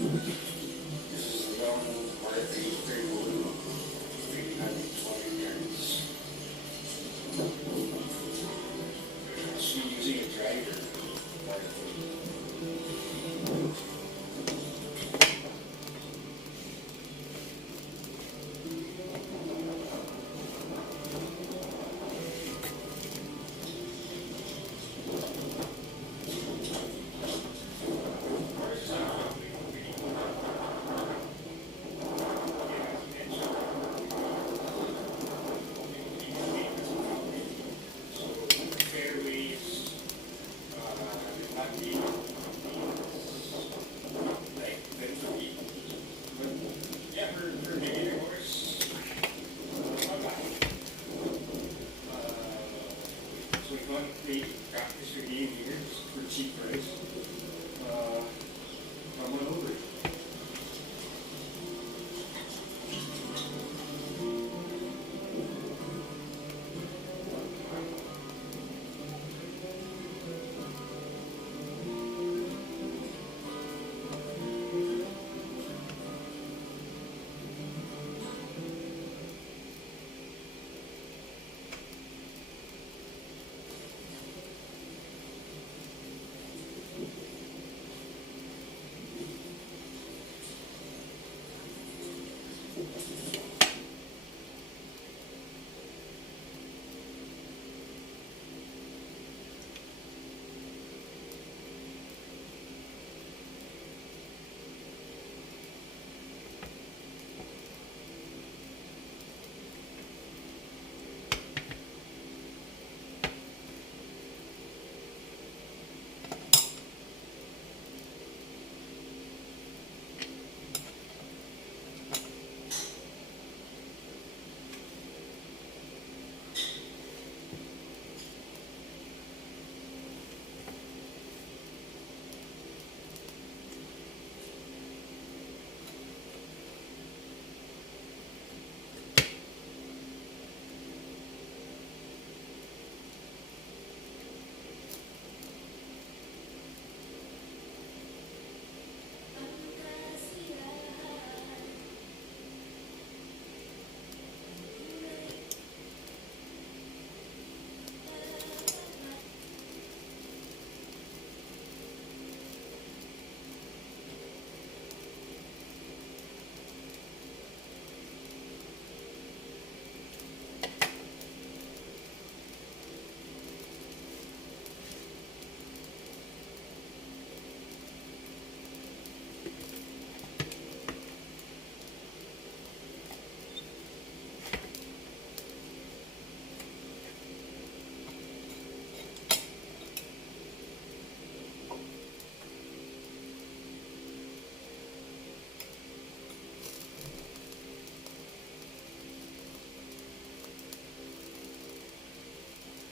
This is a young, light-aged gray woman, maybe 20 years. She using a dragger. They practice your game here just for cheap price. Come on over.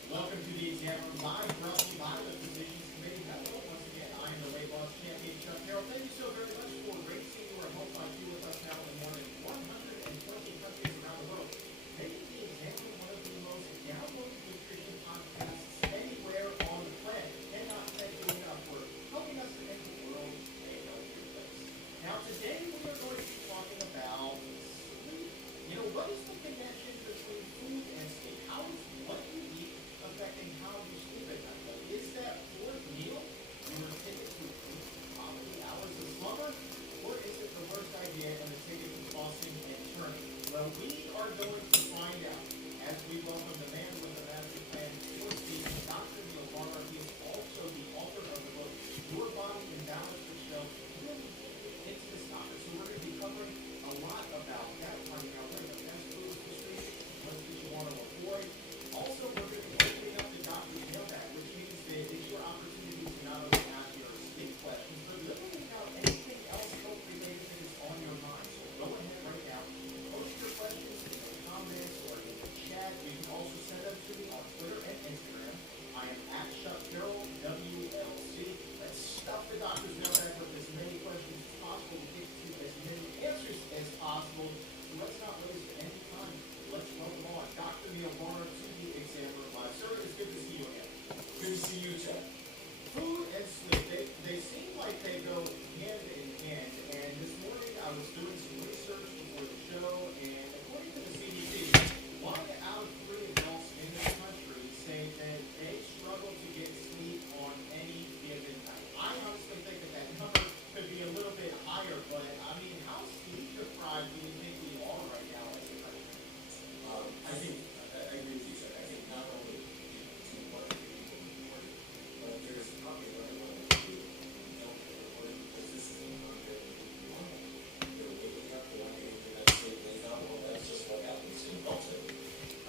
Welcome to the exam room live, brought to you by the Physicians Committee. Hello, once again, I am the weight loss champion, Chuck Carroll. Thank you so very much for racing your home bike here with us now in more than 120 countries around the world. Making the exam room one of the most downloaded nutrition podcasts anywhere on the planet. Cannot thank you enough for helping us to make the world a healthier place. Now, today we are going to be talking about sleep. You know, what is the connection between food and sleep? How is what you eat affecting how you sleep at night? Is that fourth meal going to take it to probably hours of slumber? Or is it the worst idea and to take it to tossing and turning? Well, we are going to find out as we welcome the man with the master plan for sleep, Dr. Neil Barber. He is also the author of the book, Your Body in Balance, which delves really into this topic. So we're going to be covering a lot about that, finding out what the best foods to sleep, what you want to avoid. Also, we're going to be opening up the doctor's mailbag, which means that it's your opportunity to not only ask your sleep questions, but literally about anything else health related that is on your mind. So go ahead right now, post your questions in the comments or in the chat. You can also send them to me on Twitter and Instagram. I am at Chuck Carroll.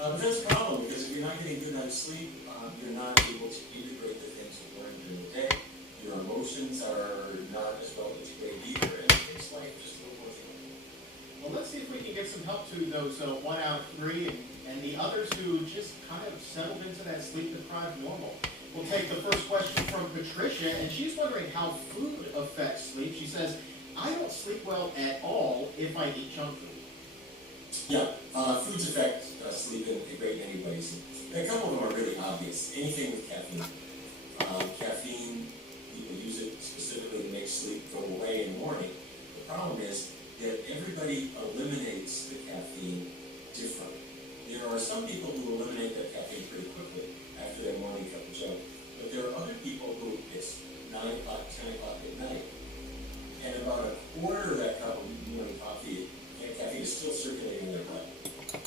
But that's a problem, because if you're not getting a good night's sleep, you're not able to integrate the things you learned during the day. Your emotions are not as well integrated either, and it makes life just a little more difficult. Well, let's see if we can get some help to those 1 out of 3 and the others who just kind of settled into that sleep-deprived normal. We'll take the first question from Patricia, and she's wondering how food affects sleep. She says, I don't sleep well at all if I eat junk food. Yeah, foods affect sleep in a great many ways. A couple of them are really obvious. Anything with caffeine. Caffeine, people use it specifically to make sleep go away in the morning. The problem is that everybody eliminates the caffeine differently. There are some people who eliminate that caffeine pretty quickly after their morning cup of joe, but there are other people who it's 9 o'clock, 10 o'clock at night, and about a quarter of that cup of morning coffee, caffeine is still circulating in their blood.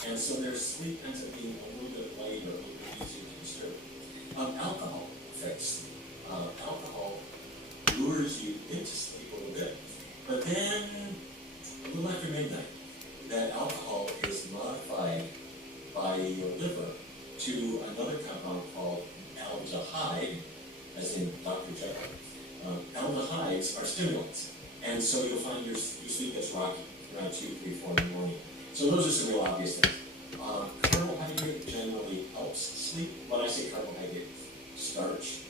And so their sleep ends up being a little bit lighter, a little bit easier to disturb. Alcohol affects sleep. Alcohol lures you into sleep a little bit. But then, a little after midnight, that alcohol is modified by your liver to another compound called aldehyde, as in Dr. Jekyll. Aldehydes are stimulants. And so you'll find your sleep gets rocky around 2, 3, 4 in the morning. So those are some real obvious things. Carbohydrate generally helps sleep. When I say carbohydrate, starch,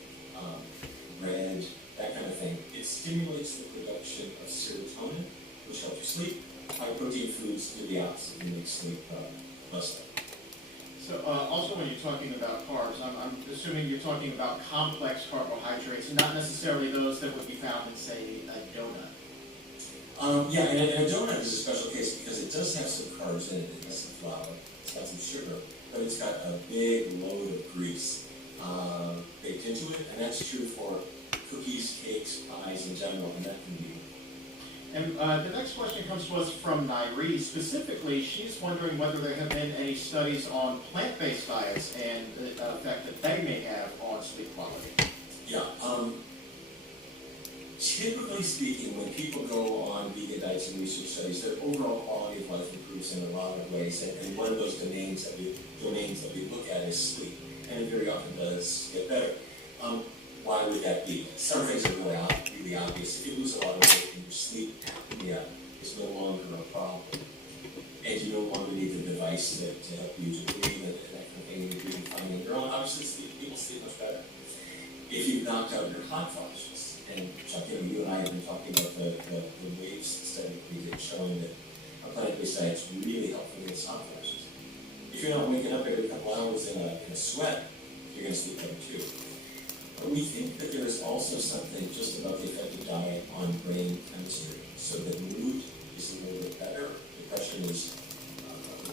bread, that kind of thing. It stimulates the production of serotonin, which helps you sleep. High-protein foods do the opposite and make sleep less better. So also when you're talking about carbs, I'm assuming you're talking about complex carbohydrates, and not necessarily those that would be found in, say, a donut. Yeah, and a donut is a special case because it does have some carbs in it. It has some flour, it's got some sugar, but it's got a big load of grease baked into it, and that's true for cookies, cakes, pies in general, and that can be. And the next question comes to us from Nairi. Specifically, she's wondering whether there have been any studies on plant-based diets and the effect that they may have on sleep quality. Yeah. Typically speaking, when people go on vegan diets and research studies, their overall quality of life improves in a lot of ways. And one of those domains that we look at is sleep, and it very often does get better. Why would that be? Some things are really obvious. If you lose a lot of weight and your sleep apnea is no longer a problem, and you no longer need the device to help you to breathe and that kind of thing, you're breathing fine on your own, obviously people sleep much better. If you've knocked out your hot flashes, and Chuck, you and I have been talking about the WAVES study we did showing that a plant-based diet is really helpful against hot flashes. If you're not waking up every couple hours in a sweat, you're going to sleep better too. But we think that there is also something just about the effect of diet on brain chemistry, so that mood is a little bit better, depression is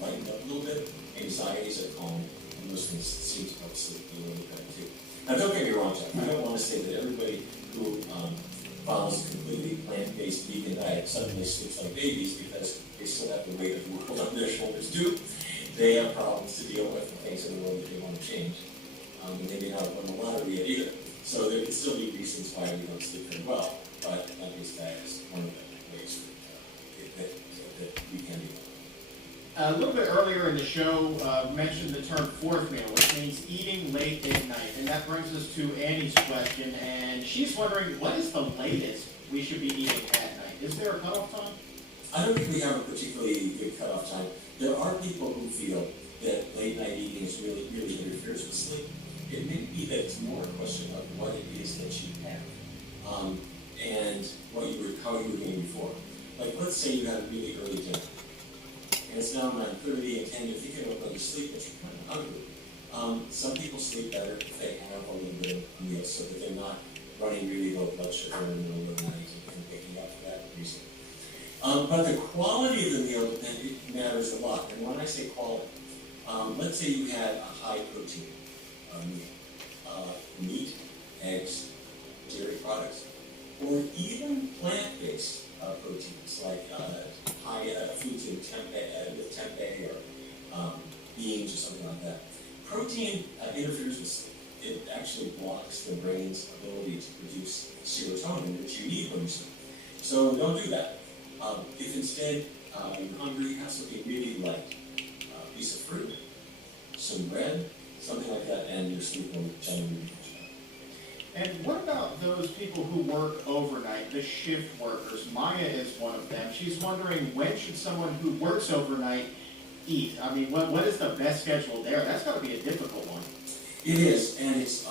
lightened up a little bit, anxieties are calm, and those things seem to help sleep a little bit better too. Now don't get me wrong, Jeff, I don't want to say that everybody who follows a completely plant-based vegan diet suddenly sleeps like babies, because they still have the weight of the world on their shoulders too. They have problems to deal with and things in the world that they want to change. And they may not win the lottery yet either. So there could still be reasons why we don't sleep very well, but plant-based diet is one of the ways that we can do that. A little bit earlier in the show, mentioned the term fourth meal, which means eating late at night. And that brings us to Annie's question, and she's wondering, what is the latest we should be eating at night? Is there a cutoff time? I don't think we have a particularly good cutoff time. There are people who feel that late night eating really interferes with sleep. It may be that it's more a question of what it is that you have, and how you were doing before. Like, let's say you had a really early dinner, and it's now 9:30, and you're thinking about going to sleep, but you're kind of hungry. Some people sleep better if they have a little bit of a meal, so that they're not running really low blood sugar in the middle of the night and waking up for that reason. But the quality of the meal matters a lot. And when I say quality, let's say you had a high protein meal, meat, eggs, dairy products, or even plant-based proteins like high foods with tempeh or beans or something like that. Protein interferes with sleep. It actually blocks the brain's ability to produce serotonin, which you need when you sleep. So don't do that. If instead you're hungry, have something really light. A piece of fruit, some bread, something like that, and your sleep will generally be much better. And what about those people who work overnight, the shift workers? Maya is one of them. She's wondering, when should someone who works overnight eat? I mean, what is the best schedule there? That's got to be a difficult one. It is, and it's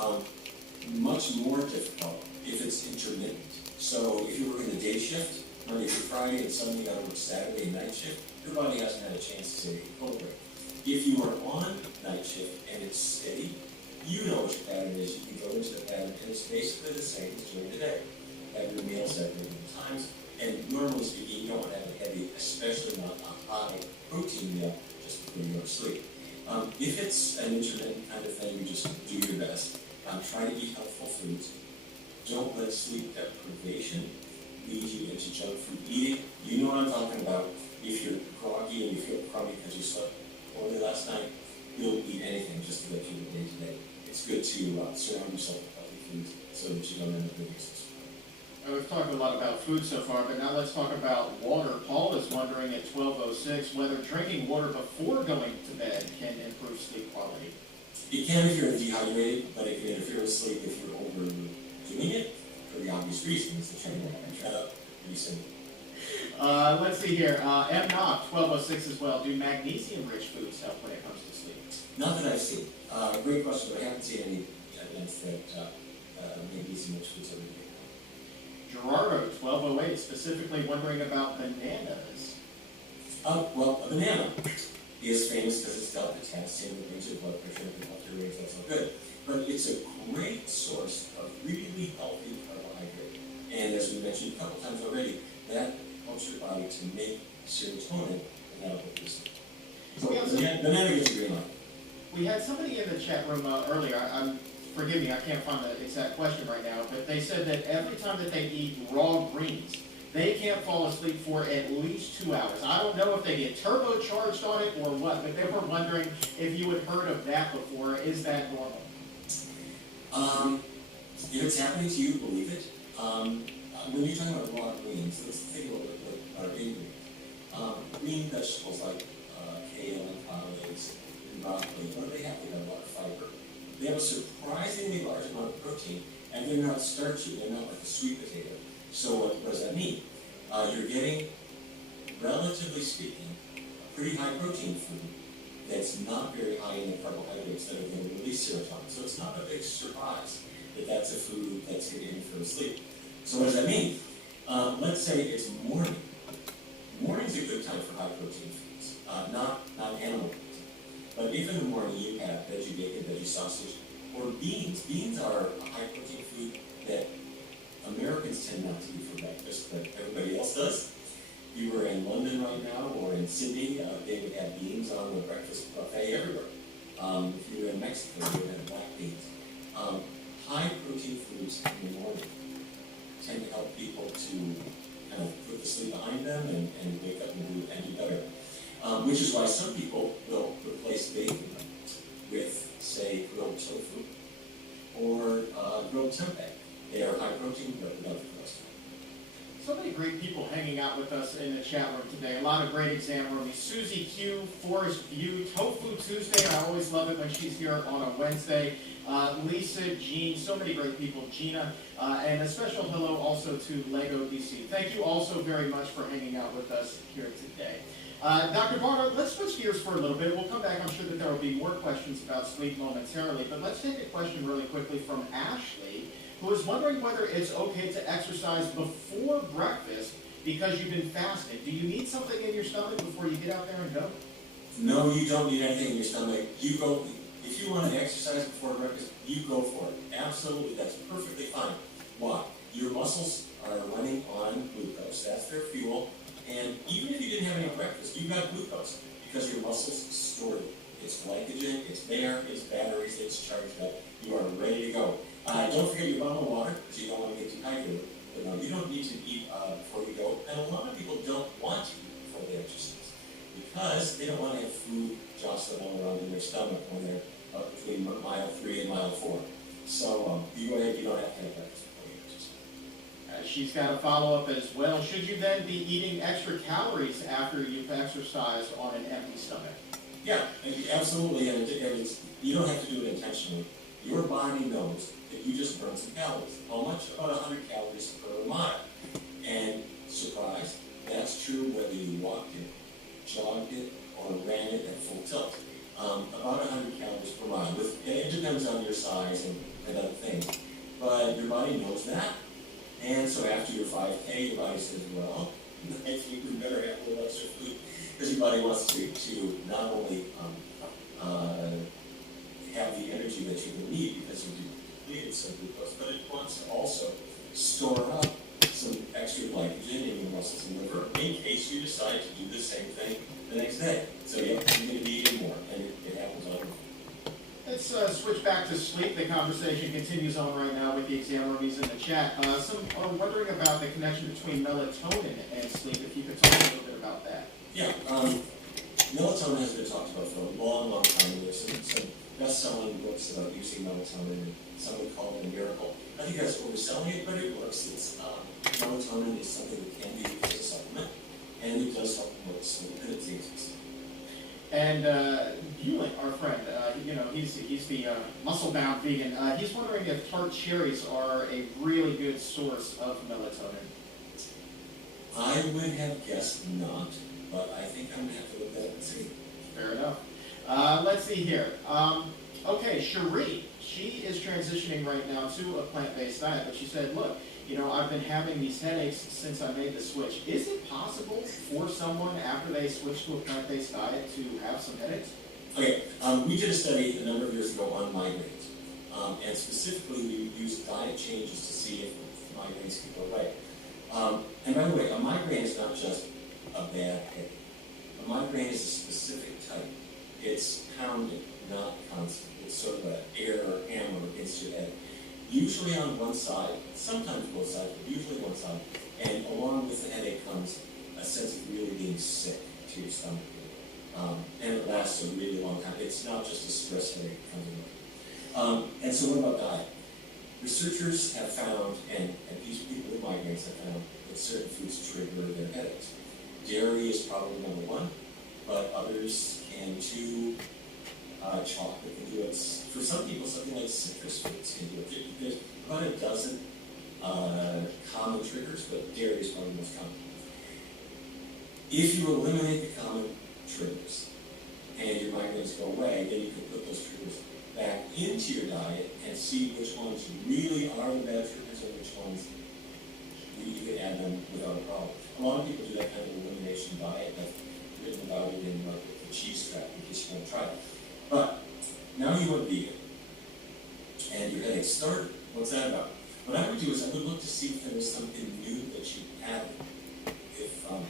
much more difficult if it's intermittent. So if you're working the day shift, Monday through Friday, and suddenly you got to work Saturday and night shift, your body hasn't had a chance to say, oh, break. If you are on night shift and it's steady, you know what your pattern is. You can go into the pattern, and it's basically the same as during the day. Have your meals at regular times, and normally speaking, you don't want to have a heavy, especially not a high protein meal just before you go to sleep. If it's an intermittent kind of thing, you just do your best. Try to eat healthful foods. Don't let sleep deprivation lead you into junk food eating. You know what I'm talking about. If you're groggy and you feel crummy because you slept poorly last night, you'll eat anything just to get you the day to day. It's good to surround yourself with healthy foods so that you don't end up with this. We've talked a lot about food so far, but now let's talk about water. Paul is wondering at 12:06 whether drinking water before going to bed can improve sleep quality. It can if you're dehydrated, but it can interfere with sleep if you're overdoing it for the obvious reasons that you're going to shut up pretty soon. Let's see here. M. Knock, 12:06 as well. Do magnesium-rich foods help when it comes to sleep? Not that I've seen. Great question, but I haven't seen any evidence that magnesium-rich foods are really good. Gerardo, 12:08, specifically wondering about bananas. Well, a banana is famous because it's got potassium that brings your blood pressure and helps your rate so good. But it's a great source of really healthy carbohydrate. And as we mentioned a couple times already, that helps your body to make serotonin, and that'll help you sleep. So banana gets a green light. We had somebody in the chat room earlier. Forgive me, I can't find the exact question right now, but they said that every time that they eat raw greens, they can't fall asleep for at least 2 hours. I don't know if they get turbocharged on it or what, but they were wondering if you had heard of that before. Is that normal? If it's happening to you, believe it. When you're talking about raw greens, let's think a little bit about our ingredients. Green vegetables like kale and collards and broccoli, what do they have? They have a lot of fiber. They have a surprisingly large amount of protein, and they're not starchy. They're not like a sweet potato. So what does that mean? You're getting, relatively speaking, a pretty high protein food that's not very high in the carbohydrates that are going to release serotonin. So it's not a big surprise that that's a food that's going to interfere with sleep. So what does that mean? Let's say it's morning. Morning's a good time for high protein foods, not animal protein. But if in the morning you have veggie bacon, veggie sausage, or beans, beans are a high protein food that Americans tend not to eat for breakfast, but everybody else does. If you were in London right now or in Sydney, they would have beans on the breakfast buffet everywhere. If you were in Mexico, they would have black beans. High protein foods in the morning tend to help people to kind of put the sleep behind them and wake up and do better. Which is why some people will replace bacon with, say, grilled tofu or grilled tempeh. They are high protein, but without the cholesterol. So many great people hanging out with us in the chat room today. A lot of great exam roomies. Susie Q, Forest View, Tofu Tuesday. I always love it when she's here on a Wednesday. Lisa, Jean, so many great people. Gina, and a special hello also to Lego DC. Thank you all so very much for hanging out with us here today. Dr. Barnard, let's switch gears for a little bit. We'll come back. I'm sure that there will be more questions about sleep momentarily, but let's take a question really quickly from Ashley, who is wondering whether it's okay to exercise before breakfast because you've been fasting. Do you need something in your stomach before you get out there and go? No, you don't need anything in your stomach. You go. If you want to exercise before breakfast, you go for it. Absolutely, that's perfectly fine. Why? Your muscles are running on glucose. That's their fuel. And even if you didn't have any breakfast, you've got glucose because your muscles store it. It's glycogen, it's there, it's batteries, it's charged up. You are ready to go. Don't forget your bottle of water because you don't want to get dehydrated. But no, you don't need to eat before you go. And a lot of people don't want to eat before they exercise because they don't want to have food jostling all around in their stomach when they're up between mile 3 and mile 4. So you go ahead, you don't have to have breakfast before you exercise. She's got a follow-up as well. Should you then be eating extra calories after you've exercised on an empty stomach? Yeah, absolutely, and you don't have to do it intentionally. Your body knows that you just burned some calories. How much? About 100 calories per mile. And surprise, that's true whether you walked it, jogged it, or ran it at full tilt. About 100 calories per mile. It depends on your size and other things. But your body knows that. And so after your 5K, your body says, well, I think we better have a little extra food. Because your body wants to not only have the energy that you will need because you depleted some glucose, but it wants to also store up some extra glycogen in your muscles and liver in case you decide to do the same thing the next day. So yeah, you're going to be eating more, and it happens all the time. Let's switch back to sleep. The conversation continues on right now with the exam roomies in the chat. Some are wondering about the connection between melatonin and sleep. If you could talk a little bit about that. Yeah, melatonin has been talked about for a long, long time. There's some best-selling books about using melatonin, and some would call it a miracle. I think that's overselling it, but it works. Melatonin is something that can be used as a supplement, and it does help promote sleep, and it's easy. And Hewlett, our friend, he's the muscle-bound vegan. He's wondering if tart cherries are a really good source of melatonin. I would have guessed not, but I think I'm going to have to look that up and see. Fair enough. Let's see here. Okay, Cherie, she is transitioning right now to a plant-based diet, but she said, look, I've been having these headaches since I made the switch. Is it possible for someone after they switch to a plant-based diet to have some headaches? Okay, we did a study a number of years ago on migraines, and specifically we used diet changes to see if migraines could go away. And by the way, a migraine is not just a bad headache. A migraine is a specific type. It's pounding, not constant. It's sort of an air or hammer against your head. Usually on one side, sometimes both sides, but usually one side. And along with the headache comes a sense of really being sick to your stomach. And it lasts a really long time. It's not just a stress headache that comes in. And so what about diet? Researchers have found, and these people with migraines have found, that certain foods trigger their headaches. Dairy is probably number one, but others can too. Chocolate can do it. For some people, something like citrus fruits can do it. There's about a dozen common triggers, but dairy is probably the most common. If you eliminate the common triggers and your migraines go away, then you can put those triggers back into your diet and see which ones really are the bad triggers and which ones you can add them without a problem. A lot of people do that kind of elimination diet. I've written about it in the cheese trap in case you want to try it. But now you went vegan and your headache started. What's that about? What I would do is I would look to see if there was something new that you added. If I'm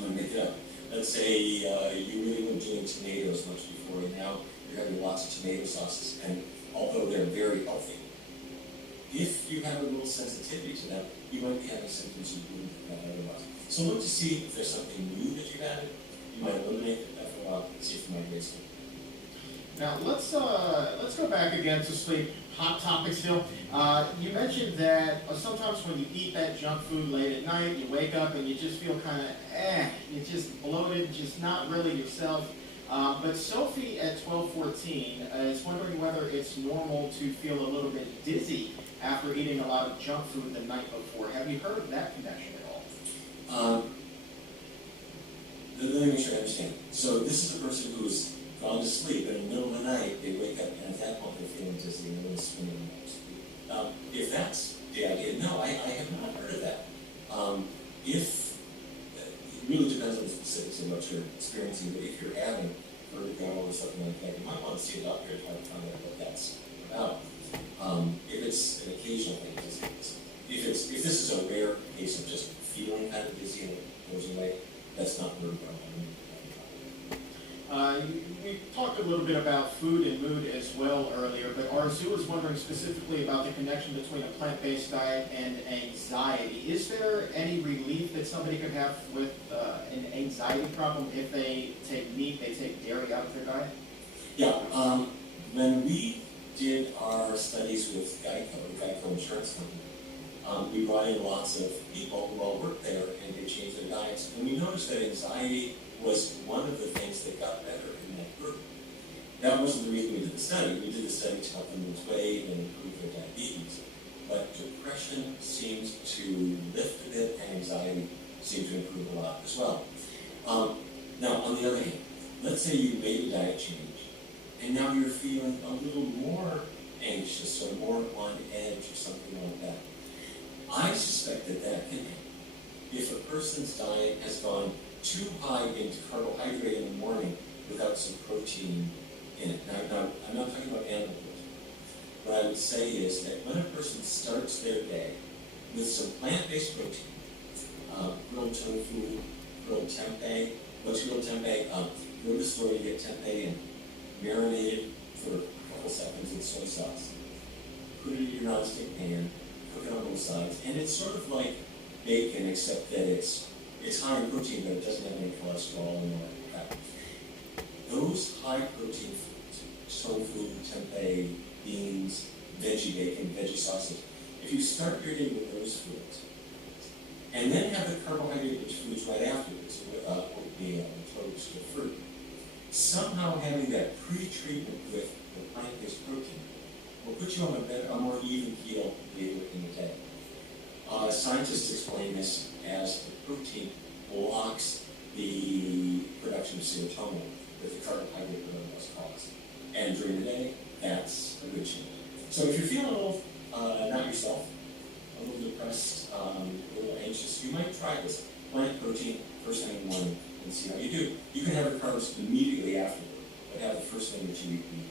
going to make it up. Let's say you really weren't doing tomatoes much before, and now you're having lots of tomato sauces, and although they're very healthy, if you have a little sensitivity to them, you might be having symptoms you wouldn't have otherwise. So look to see if there's something new that you've added. You might eliminate it after a while and see if you might raise it. Now let's go back again to sleep. Hot topic still. You mentioned that sometimes when you eat that junk food late at night, you wake up and you just feel kind of you're just bloated, just not really yourself. But Sophie at 1214 is wondering whether it's normal to feel a little bit dizzy after eating a lot of junk food the night before. Have you heard of that connection at all? Let me make sure I understand. So this is a person who's gone to sleep, and in the middle of the night, they wake up, and at that point, they're feeling dizzy, and they're spinning. If that's the idea, no, I have not heard of that. If it really depends on the specifics of what you're experiencing, but if you're having vertigo or something like that, you might want to see a doctor to try to find out what that's about. If it's an occasional thing, if this is a rare case of just feeling kind of dizzy and it goes away, that's not vertigo. We talked a little bit about food and mood as well earlier, but Arzu was wondering specifically about the connection between a plant-based diet and anxiety. Is there any relief that somebody could have with an anxiety problem if they take meat, they take dairy out of their diet? Yeah, when we did our studies with Geico Insurance Company, we brought in lots of people who all worked there and they changed their diets, and we noticed that anxiety was one of the things that got better in that group. That wasn't the reason we did the study. We did the study to help them lose weight and improve their diabetes. But depression seems to lift a bit, and anxiety seems to improve a lot as well. Now, on the other hand, let's say you made a diet change, and now you're feeling a little more anxious or more on edge or something like that. I suspect that that can happen if a person's diet has gone too high into carbohydrate in the morning without some protein in it. Now, I'm not talking about animal protein. What I would say is that when a person starts their day with some plant-based protein, grilled tofu, grilled tempeh. What's grilled tempeh? Go to the store, you get tempeh and marinate it for a couple seconds in soy sauce. Put it in your nonstick pan, cook it on both sides, and it's sort of like bacon, except that it's high in protein, but it doesn't have any cholesterol and all that crap. Those high protein foods, tofu, tempeh, beans, veggie bacon, veggie sausage, if you start your day with those foods, and then have the carbohydrate-rich foods right afterwards, with oatmeal, toast, or fruit, somehow having that pre-treatment with the plant-based protein will put you on a more even keel later in the day. Scientists explain this as the protein blocks the production of serotonin that the carbohydrate really must cause. And during the day, that's a good change. So if you're feeling a little not yourself, a little depressed, a little anxious, you might try this plant protein first thing in the morning and see how you do. You can have the carbs immediately afterward, but have the first thing that you eat be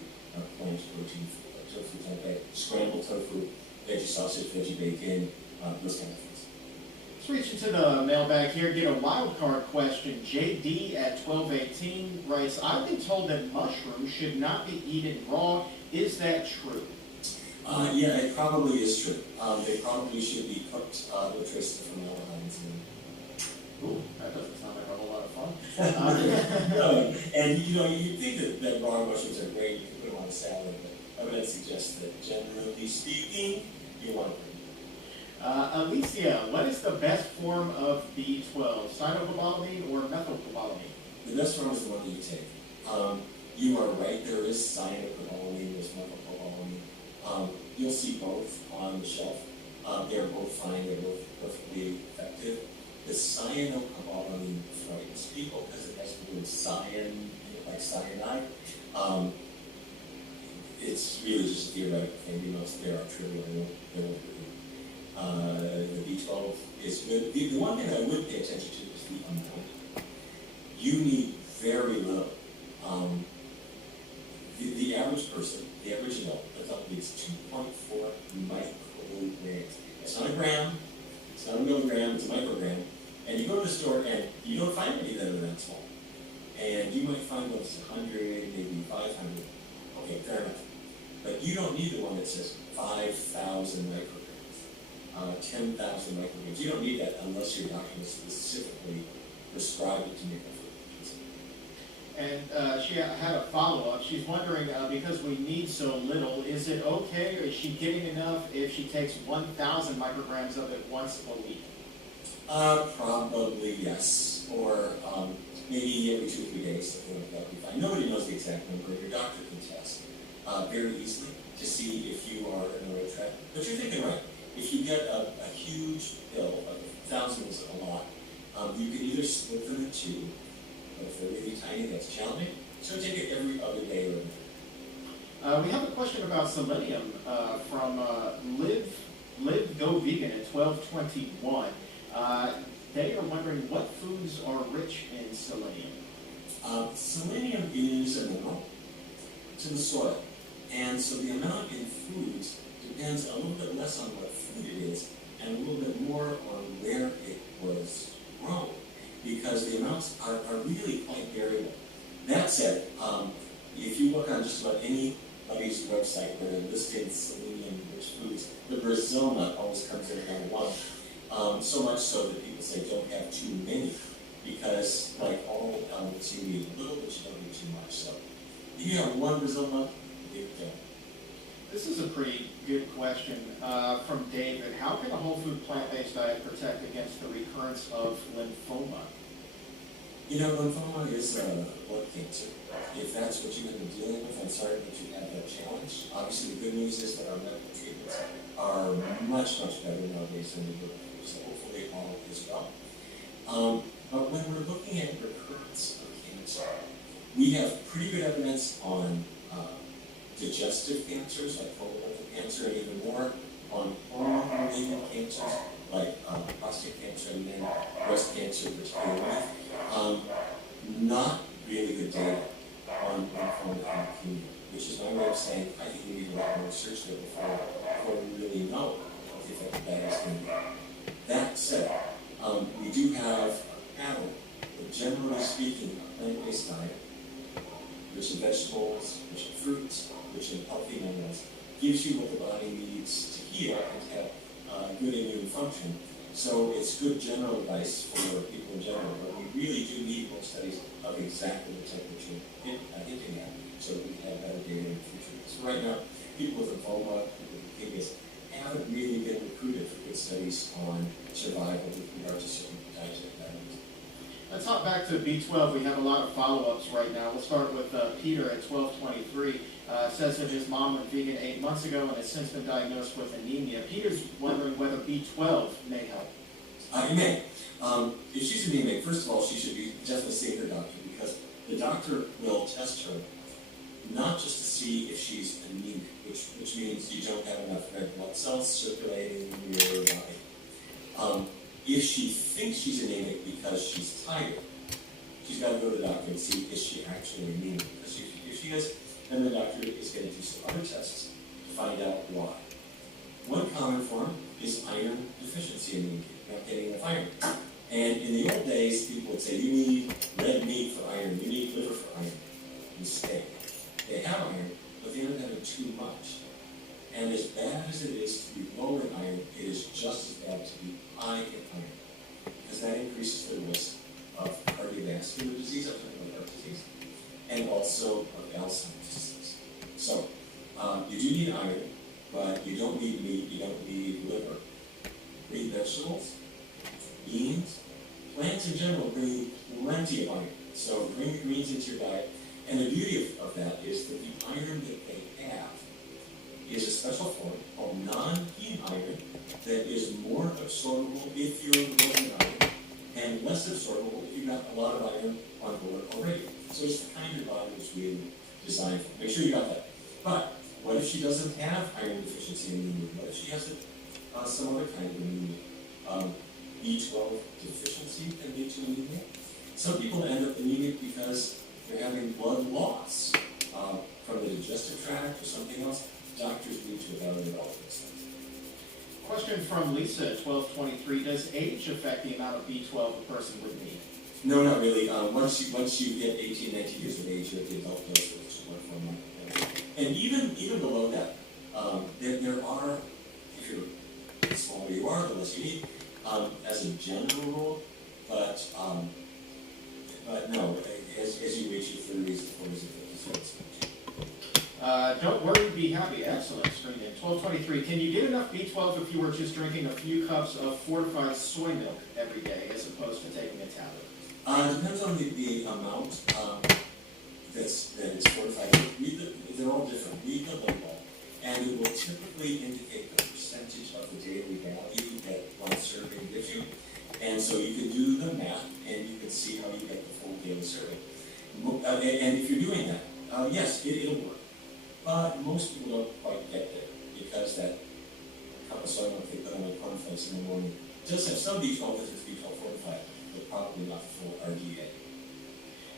plant protein, tofu tempeh, scrambled tofu, veggie sausage, veggie bacon, those kind of things. Let's reach into the mailbag here. Get a wild card question. JD at 1218 writes, I've been told that mushrooms should not be eaten raw. Is that true? Yeah, it probably is true. They probably should be cooked with traces of formaldehyde. Ooh, that doesn't sound like a whole lot of fun. No, and you think that raw mushrooms are great. You can put them on a salad, but I would suggest that generally speaking, you want to bring them. Alicia, what is the best form of B12? Cyanocobalamin or methylcobalamin? The best form is the one that you take. You are right, there is cyanocobalamin, there's methylcobalamin. You'll see both on the shelf. They're both fine, they're both perfectly effective. The cyanocobalamin frightens people because it has the word cyan, like cyanide. It's really just a theoretical thing. There are trivial, they won't the B12 is good. The one thing I would pay attention to is the amount. You need very little. The average person, the average adult needs 2.4 micrograms. It's not a gram, it's not a milligram, it's a microgram. And you go to the store and you don't find any that are that small. And you might find one that's 100, maybe 500. Okay, fair enough. But you don't need the one that says 5,000 micrograms, 10,000 micrograms. You don't need that unless your doctor has specifically prescribed it to make a food. And she had a follow-up. She's wondering, because we need so little, is it okay, or is she getting enough if she takes 1,000 micrograms of it once a week? Probably yes, or maybe every 2 or 3 days, something like that would be fine. Nobody knows the exact number. Your doctor can test very easily to see if you are in the right track. But you're thinking right. If you get a huge pill, 1,000 is a lot, you can either split them in two, but if they're really tiny, that's challenging. So take it every other day or a night. We have a question about selenium from Live Go Vegan at 1221. They are wondering what foods are rich in selenium. Selenium is a mineral. It's in the soil. And so the amount in foods depends a little bit less on what food it is and a little bit more on where it was grown, because the amounts are really quite variable. That said, if you look on just about anybody's website where they're listing selenium-rich foods, the Brazil nut always comes in at number one. So much so that people say don't have too many, because like all elements, you need a little, but you don't need too much. So if you have one Brazil nut, leave it there. This is a pretty good question from David. How can a whole food plant-based diet protect against the recurrence of lymphoma? You know, lymphoma is blood cancer. If that's what you have been dealing with, I'm sorry that you had that challenge. Obviously, the good news is that our medical treatments are much, much better nowadays than they were before, so hopefully all is well. But when we're looking at recurrence of cancer, we have pretty good evidence on digestive cancers like colorectal cancer, and even more on hormone-related cancers like prostate cancer and then breast cancer particularly. Not really good data on lymphoma and leukemia, which is my way of saying I think we need a lot more research there before we really know what the effect of that is going to be. That said, we do have a panel, but generally speaking, a plant-based diet, rich in vegetables, rich in fruits, rich in healthy minerals, gives you what the body needs to heal and to have good immune function. So it's good general advice for people in general, but we really do need more studies of exactly the type that you're hinting at, so that we can have better data in the future. So right now, people with lymphoma, people with leukemias, haven't really been recruited for good studies on survival with regard to certain dietary patterns. Let's hop back to B12. We have a lot of follow-ups right now. We'll start with Peter at 1223. Says that his mom went vegan 8 months ago and has since been diagnosed with anemia. Peter's wondering whether B12 may help. It may. If she's anemic, first of all, she should be definitely seeing her doctor, because the doctor will test her not just to see if she's anemic, which means you don't have enough red blood cells circulating in your body. If she thinks she's anemic because she's tired, she's got to go to the doctor and see is she actually anemic. Because if she is, then the doctor is going to do some other tests to find out why. One common form is iron deficiency anemia, not getting enough iron. And in the old days, people would say, you need red meat for iron, you need liver for iron. Mistake. They have iron, but they end up having too much. And as bad as it is to be low in iron, it is just as bad to be high in iron, because that increases the risk of cardiovascular disease, of heart disease, and also of Alzheimer's disease. So, you do need iron, but you don't need meat, you don't need liver. Green vegetables, beans, plants in general bring you plenty of iron. So bring the greens into your diet. And the beauty of that is that the iron that they have is a special form called non-heme iron that is more absorbable if you're low in iron, and less absorbable if you've got a lot of iron on board already. So it's the kind your body was really designed for. Make sure you got that. But what if she doesn't have iron deficiency anemia? What if she has some other kind of anemia? B12 deficiency can lead to anemia. Some people end up anemic because they're having blood loss from the digestive tract or something else. Doctors need to evaluate all of those things. Question from Lisa at 1223. Does age affect the amount of B12 a person would need? No, not really. Once you get 18, 19 years of age, you're at the adult dose, which is 1 month. And even below that, there are, if you're the smaller you are, the less you need, as a general rule. But no, as you reach your 30s, 40s, and 50s, Don't worry, be happy. Excellent. Screen in 1223. Can you get enough B12 if you were just drinking a few cups of fortified soy milk every day as opposed to taking a tablet? Depends on the amount that is fortified. They're all different. Read the label, and it will typically indicate the percentage of the daily value that one serving gives you. And so you can do the math, and you can see how you get the full daily serving. And if you're doing that, yes, it'll work. But most people don't quite get there, because that cup of soy milk they put on their cornflakes in the morning does have some B12 because it's B12 fortified, but probably not full RDA.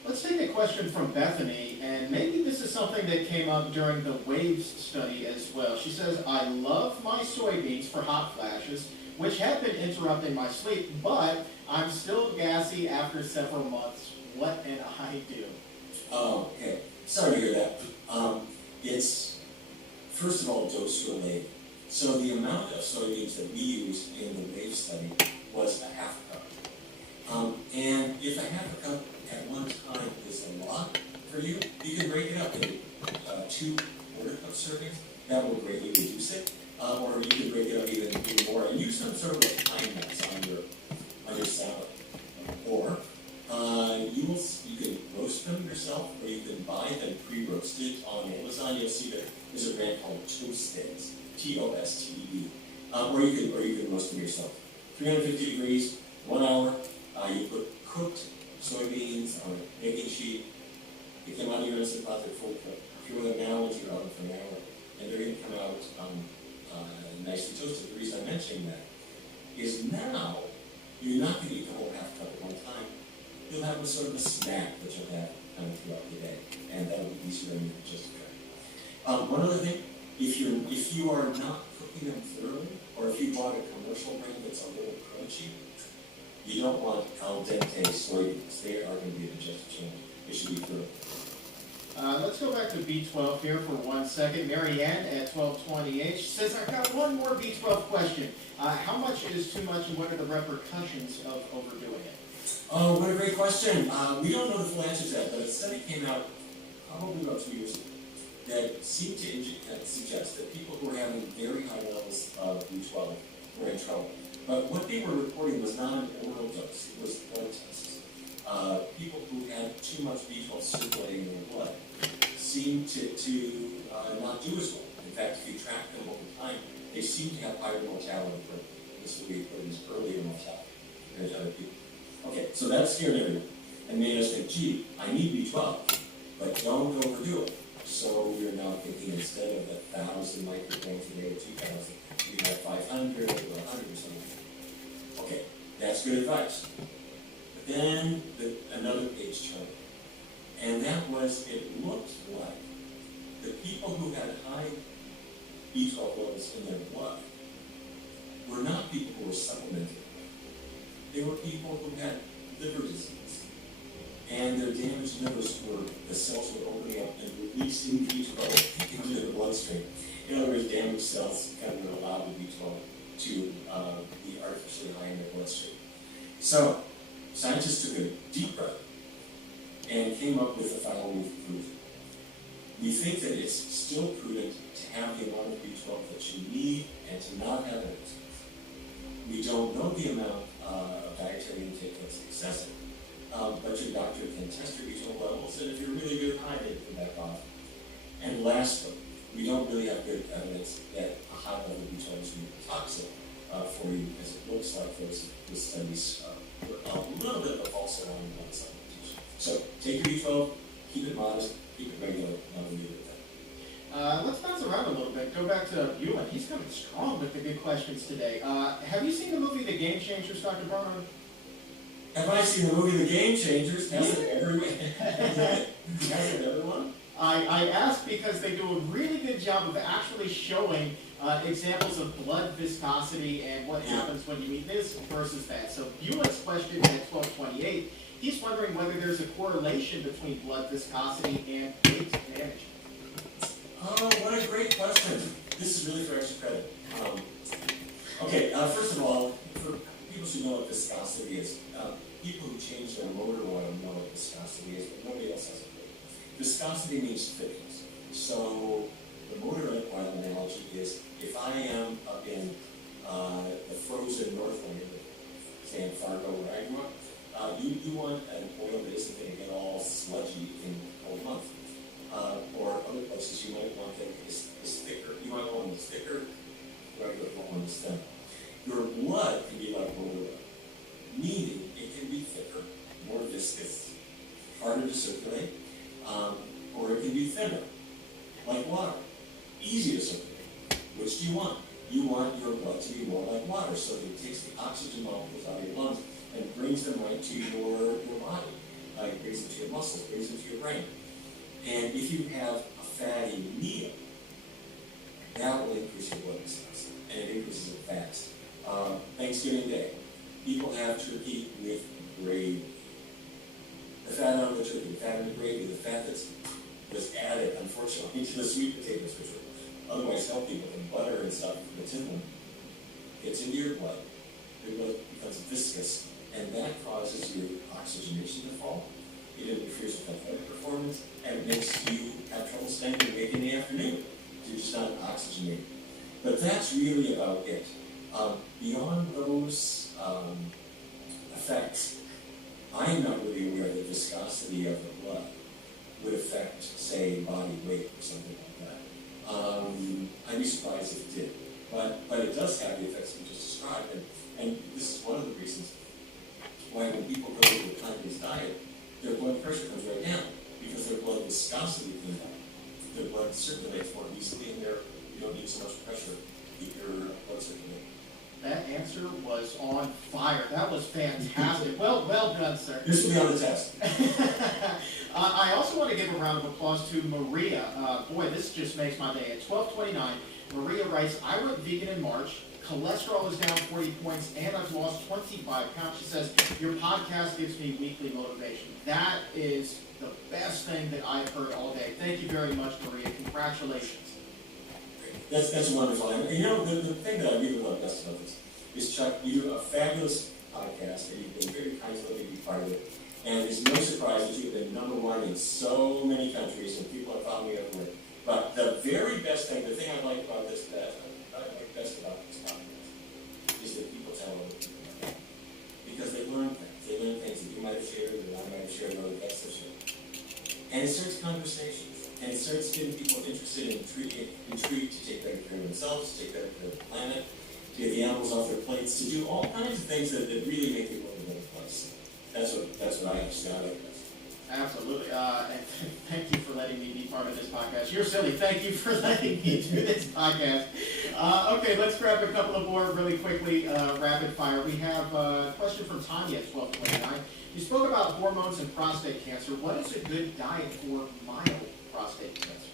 Let's take a question from Bethany, and maybe this is something that came up during the WAVES study as well. She says, I love my soybeans for hot flashes, which have been interrupting my sleep, but I'm still gassy after several months. What can I do? Oh, okay. Sorry to hear that. It's, first of all, dose related. So the amount of soybeans that we used in the WAVE study was a half a cup. And if a half a cup at one time is a lot for you, you can break it up into 2 quarter-cup servings. That will greatly reduce it. Or you can break it up even more and use some sort of like time lapse on your salad. Or you buy them pre-roasted on Amazon. You'll see that there's a brand called Toasted, T-O-S-T-E-D. Or you can roast them yourself. 350 degrees, 1 hour. You put cooked soybeans on a baking sheet. Get them out of your instant pot, they're full cooked. Throw them now into your oven for an hour, and they're going to come out nicely toasted. The reason I'm mentioning that is now you're not going to eat the whole half cup at one time. You'll have a sort of a snack that you'll have kind of throughout the day, and that'll be easier than just cook. One other thing, if you are not cooking them thoroughly, or if you bought a commercial brand that's a little crunchy, you don't want al dente soybeans. They are going to be a digestive challenge. They should be thorough. Let's go back to B12 here for 1 second. Mary Ann at 1228 says, I've got one more B12 question. How much is too much and what are the repercussions of overdoing it? Oh, what a great question. We don't know the full answer to that, but a study came out probably about 2 years ago that seemed to suggest that people who were having very high levels of B12 were in trouble. But what they were reporting was not an oral dose, it was blood tests. People who had too much B12 circulating in their blood seemed to not do as well. In fact, if you track them over time, they seem to have higher mortality for this will be earlier mortality compared to other people. Okay, so that scared everyone and made us think, gee, I need B12, but don't overdo it. So you're now thinking instead of 1,000 micrograms a day or 2,000, you have 500 or 100 or something. Okay, that's good advice. But then another page turned, and that was it looked like the people who had high B12 levels in their blood were not people who were supplementing. They were people who had liver disease, and their damaged livers the cells were opening up and releasing B12 into the bloodstream. In other words, damaged cells kind of allowed the B12 to be artificially high in their bloodstream. So, scientists took a deep breath and came up with the following conclusion. We think that it's still prudent to have the amount of B12 that you need and to not have it. We don't know the amount of dietary intake that's excessive, but your doctor can test your B12 levels, and if you're really, really high, they can back off. And lastly, we don't really have good evidence that a high level of B12 is really toxic for you, as it looks like those studies were a little bit of a false alarm on supplementation. So take your B12, keep it modest, keep it regular, and leave it at that. Let's bounce around a little bit. Go back to Ewan. He's coming strong with the good questions today. Have you seen the movie The Game Changers, Dr. Barnard? Have I seen the movie The Game Changers? Hasn't everyone? I ask because they do a really good job of actually showing examples of blood viscosity and what happens when you eat this versus that. So Ewan's question at 1228, he's wondering whether there's a correlation between blood viscosity and weight management. Oh, what a great question. This is really for extra credit. First of all, for people who know what viscosity is, people who change their motor oil know what viscosity is, but nobody else has a clue. Viscosity means thickness. So the motor oil analogy is if I am up in the frozen Northland, say in Fargo where I grew up, you want an oil that isn't going to get all sludgy in a cold month. Or other places you might want that is thicker. You want one that's thicker, you want to go for one that's thin. Your blood can be like motor oil, meaning it can be thicker, more viscous, harder to circulate, or it can be thinner, like water, easy to circulate. Which do you want? You want your blood to be more like water, so that it takes the oxygen molecules out of your lungs and brings them right to your body. It brings them to your muscles, brings them to your brain. And if you have a fatty meal, that will increase your blood viscosity, and it increases it fast. Thanksgiving Day, people have turkey with gravy. The fat on the turkey, the fat in the gravy, the fat that was added, unfortunately, to the sweet potatoes, which would otherwise help people, and butter and stuff, that's in them, gets into your blood, your blood becomes viscous, and that causes your oxygenation to fall. It interferes with athletic performance, and it makes you have trouble staying awake in the afternoon. You're just not oxygenated. But that's really about it. Beyond those effects, I am not really aware of the viscosity of the blood would affect, say, body weight or something like that. I'd be surprised if it did. But it does have the effects we just described, and this is one of the reasons why when people go to a plant-based diet, their blood pressure comes right down, because their blood viscosity cleaned up. Their blood circulates more easily, and you don't need so much pressure to keep your blood circulating. That answer was on fire. That was fantastic. Well done, sir. This will be on the test. I also want to give a round of applause to Maria. Boy, this just makes my day. At 12:29, Maria writes, I went vegan in March. Cholesterol is down 40 points, and I've lost 25 pounds. She says, your podcast gives me weekly motivation. That is the best thing that I've heard all day. Thank you very much, Maria. Congratulations. That's wonderful. And you know, the thing that I really love best about this is, Chuck, you do a fabulous podcast, and you've been very kind to let me be part of it. And it's no surprise that you've been #1 in so many countries, and people are following you everywhere. But the very best thing, the thing I like about this, best about this podcast, is that people tell other people about it. Because they learn things. They learn things that you might have shared, or I might have shared, or other guests have shared. And it starts conversations. And it starts getting people interested and intrigued to take better care of themselves, to take better care of the planet, to get the animals off their plates, to do all kinds of things that really make the world a better place. That's what I understand out of this. Absolutely. And thank you for letting me be part of this podcast. You're silly. Thank you for letting me do this podcast. Okay, let's grab a couple of more really quickly, rapid fire. We have a question from Tanya at 12:29. You spoke about hormones and prostate cancer. What is a good diet for mild prostate cancer?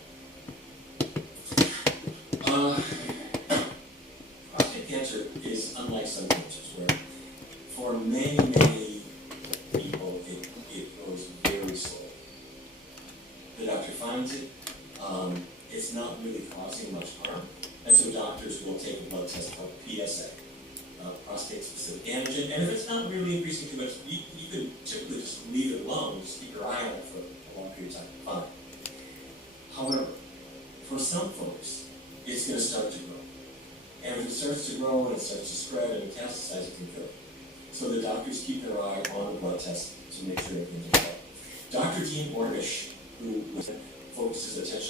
Prostate cancer is unlike some cancers where for many people it goes very slow. The doctor finds it, it's not really causing much harm, and so doctors will take a blood test called PSA, prostate-specific antigen, and if it's not really increasing too much, you can typically just leave it alone, just keep your eye on it for a long period of time, fine. However, for some folks, it's going to start to grow. And if it starts to grow and it starts to spread and metastasize, it can kill it. So the doctors keep their eye on the blood test to make sure everything's okay. Dr. Dean Ornish, who focuses attention